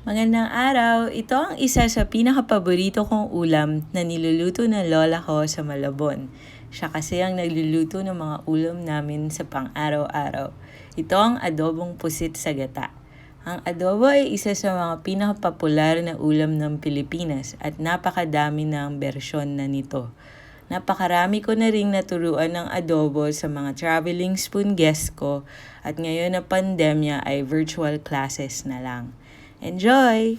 Magandang araw! Ito ang isa sa pinakapaborito kong ulam na niluluto ng lola ko sa Malabon. Siya kasi ang nagluluto ng mga ulam namin sa pang-araw-araw. Ito ang adobong pusit sa gata. Ang adobo ay isa sa mga pinakapopular na ulam ng Pilipinas at napakadami ng bersyon na nito. Napakarami ko na ring naturuan ng adobo sa mga traveling spoon guest ko at ngayon na pandemya ay virtual classes na lang. Enjoy!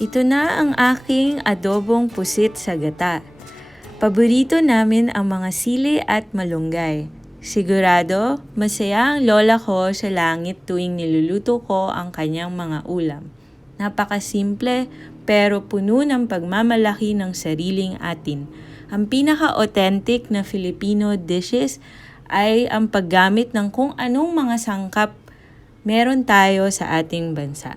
Ito na ang aking adobong pusit sa gata. Paborito namin ang mga sili at malunggay. Sigurado, masaya ang lola ko sa langit tuwing niluluto ko ang kanyang mga ulam. Napakasimple pero puno ng pagmamalaki ng sariling atin. Ang pinaka-authentic na Filipino dishes ay ang paggamit ng kung anong mga sangkap meron tayo sa ating bansa.